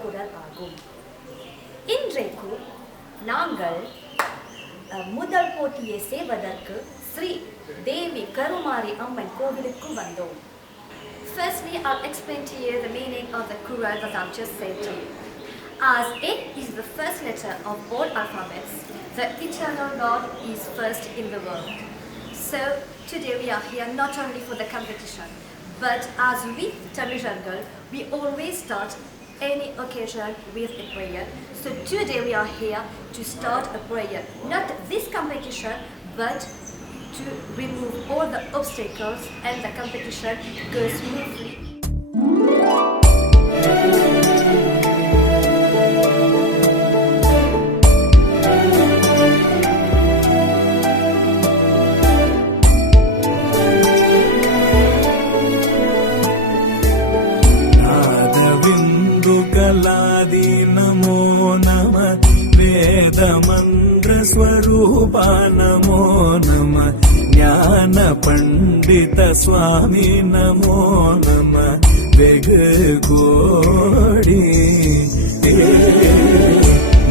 திருக்குறள் ஆகும். இன்றைக்கு நாங்கள் முதல் போட்டியை செய்வதற்கு ஸ்ரீ தேவி கருமாரி அம்மன் கோவிலுக்கு வந்தோம். Firstly, I'll explain to you the meaning of the Quran that I've just said to you. As A is the first letter of all alphabets, the eternal Lord is first in the world. So today we are here not only for the competition, but as we Tamizhargal, we always start any occasion with a prayer. So today we are here to start a prayer. Not this competition, but to remove all the obstacles and the competition goes smoothly. नमो नमः वेदमन्त्र स्वरूपा नमो नमः ज्ञान पंडित स्वामी नमो नमः वेगकोडी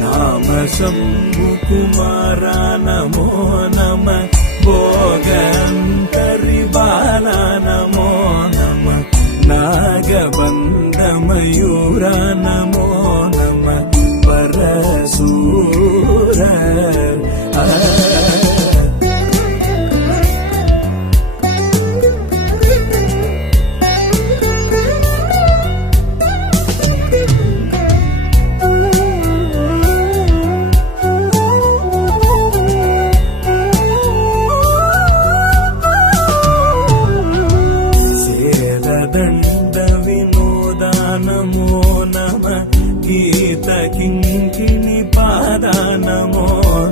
नाम शंभु कुमारा नमो नमः भोगंतरि बाला नमो नमः नागबंध मयूरा नमो नमः परशूर दंड विनोदा नमो नमः गीत किंकिणी पादा नमो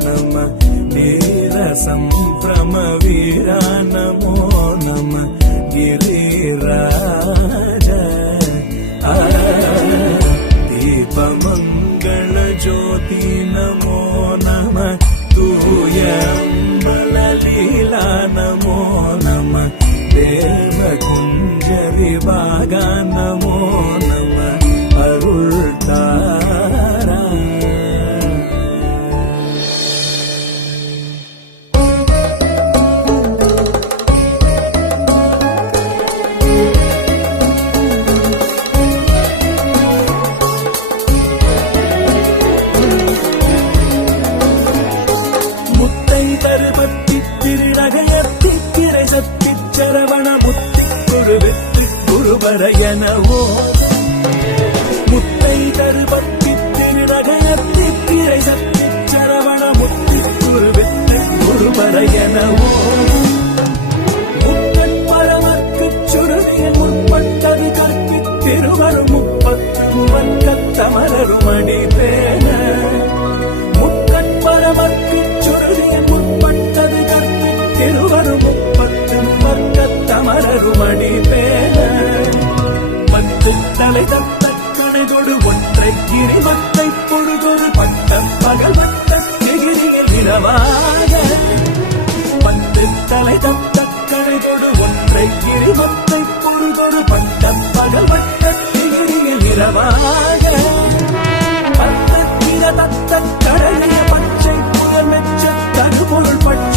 नमः नील संभ्रम वीरा नमो नमः गिरिराज दीपमंगल ज्योति नमो नमः तूयंबल लीला नमो नमः देव कुंज विभागा नमो नमः अरुळतारा मुत्तैतर पत्ति तिरुनगयत्ति किरै सत्ति चरवण मुत्ति गुरुवित्ति गुरुवरयनवो मुत्तैतर पत्ति तिरुनगयत्ति किरै सत्ति चरवण मुत्ति गुरुवित्ति गुरुवरयनवो முக்கட்பரமர்க்கு சுருதியில் முற்பட்டது கற்பித் திருவரும் முப்பத்து வர்க்கத்தமரருமணி பேண முக்கட்பரமர்க்கு சுருதியில் முற்பட்டது கற்பித் திருவரும் முப்பத்து வர்க்கத்தமரருமணி பேண பத்து தலை தத்த கணைதொடு ஒற்றை கிரிமத்தை பொழுதொரு பட்ட பகல் வட்ட எகிரியில் நிலவாக பத்து தலை தத்த கணைதொடு ஒற்றை கிரிமத்தை பொழுதொரு பட்ட பகல் வட்ட எகிரியில் நிலவாக பத்தத்திர தத்த கடலிய பச்சை புயல் மெச்ச தருபொருள் பட்ச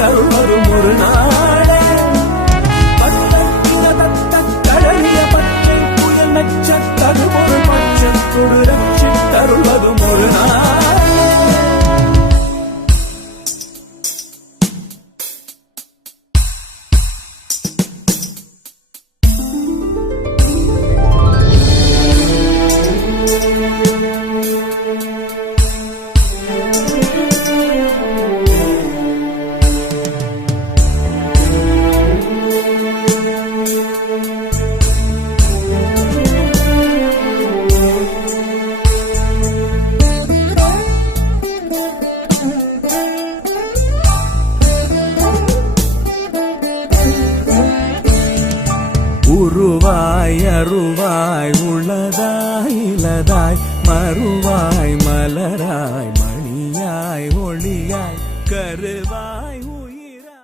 தருள் வரும் ஒரு நாளே பத்தத்திர தத்த கடலிய பச்சை புயல் மெச்ச தருபொருள் பட்ச ரட்சி தருள் வரும் ஒரு நாளே உருவாய் அருவாய் உளதாய் இலதாய் மறுவாய் மலராய் மணியாய் ஒளியாய் கருவாய்